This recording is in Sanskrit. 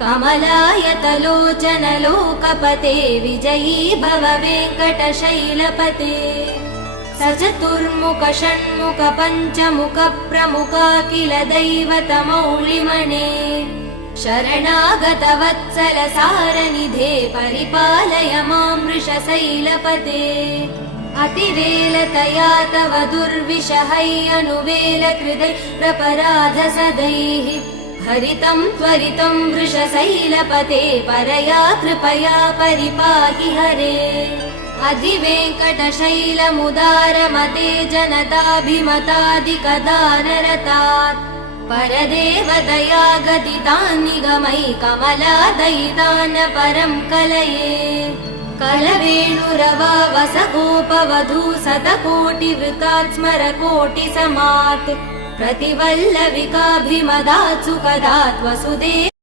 कमलायतलोचन लोकपते विजयी भव वेङ्कटशैलपते सचतुर्मुख षण्मुख पञ्चमुख प्रमुखाखिल दैवतमौलिमणे शरणागत वत्सल सारनिधे परिपालय मां वृषशैलपते अतिवेलतया तव दुर्विषहै अनुवेल कृदै प्रपराध सदैः हरितं त्वरितं वृषशैलपते परया कृपया परिपाहि हरे अधिवेङ्कटशैलमुदारमते जनताभिमतादिकदानरतात् परदेवदया गदितान् निगमै कमलादयितान् परं कलये कलवेणुरवा वसगोपवधू शतकोटिवृतात् स्मरकोटिसमात् प्रतिवल्लविकाभिमदात् सुखदात् वसुदेव